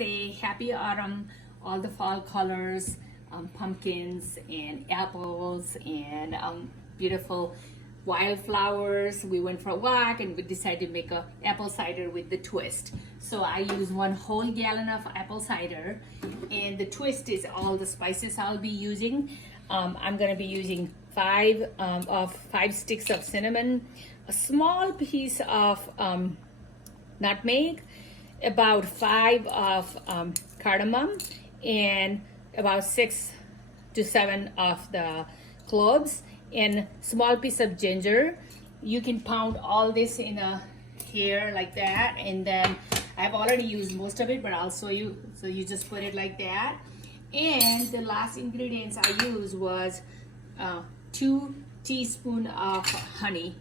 Namaste, happy autumn, all the fall colors, pumpkins and apples and beautiful wildflowers. We went for a walk and we decided to make a apple cider with the twist. So I use 1 whole gallon of apple cider, and the twist is all the spices I'll be using. I'm gonna be using 5 sticks of cinnamon, a small piece of nutmeg, about 5 of cardamom, and about 6 to 7 of the cloves, and small piece of ginger. You can pound all this in a here like that, and then I've already used most of it, but I'll show you. So you just put it like that. And the last ingredients I used was 2 teaspoons of honey.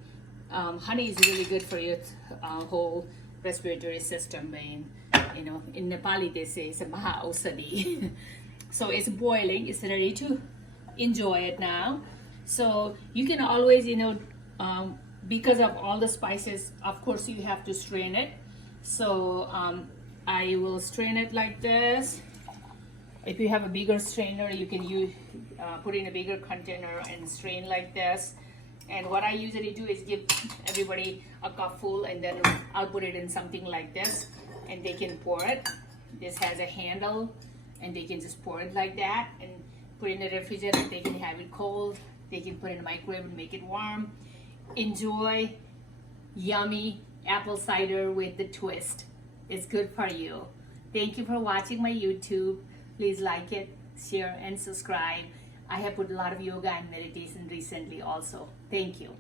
Honey is really good for your whole respiratory system, and you know, in Nepali they say it's a maha ausadi. So it's boiling, it's ready to enjoy it now. So you can always, you know, because of all the spices, of course you have to strain it. So I will strain it like this. If you have a bigger strainer, you can use put in a bigger container and strain like this. And what I usually do is give everybody a cup full, and then I'll put it in something like this, and they can pour it. This has a handle, and they can just pour it like that and put it in the refrigerator. They can have it cold. They can put it in the microwave and make it warm. Enjoy yummy apple cider with the twist. It's good for you. Thank you for watching my YouTube. Please like it, share, and subscribe. I have put a lot of yoga and meditation recently also. Thank you.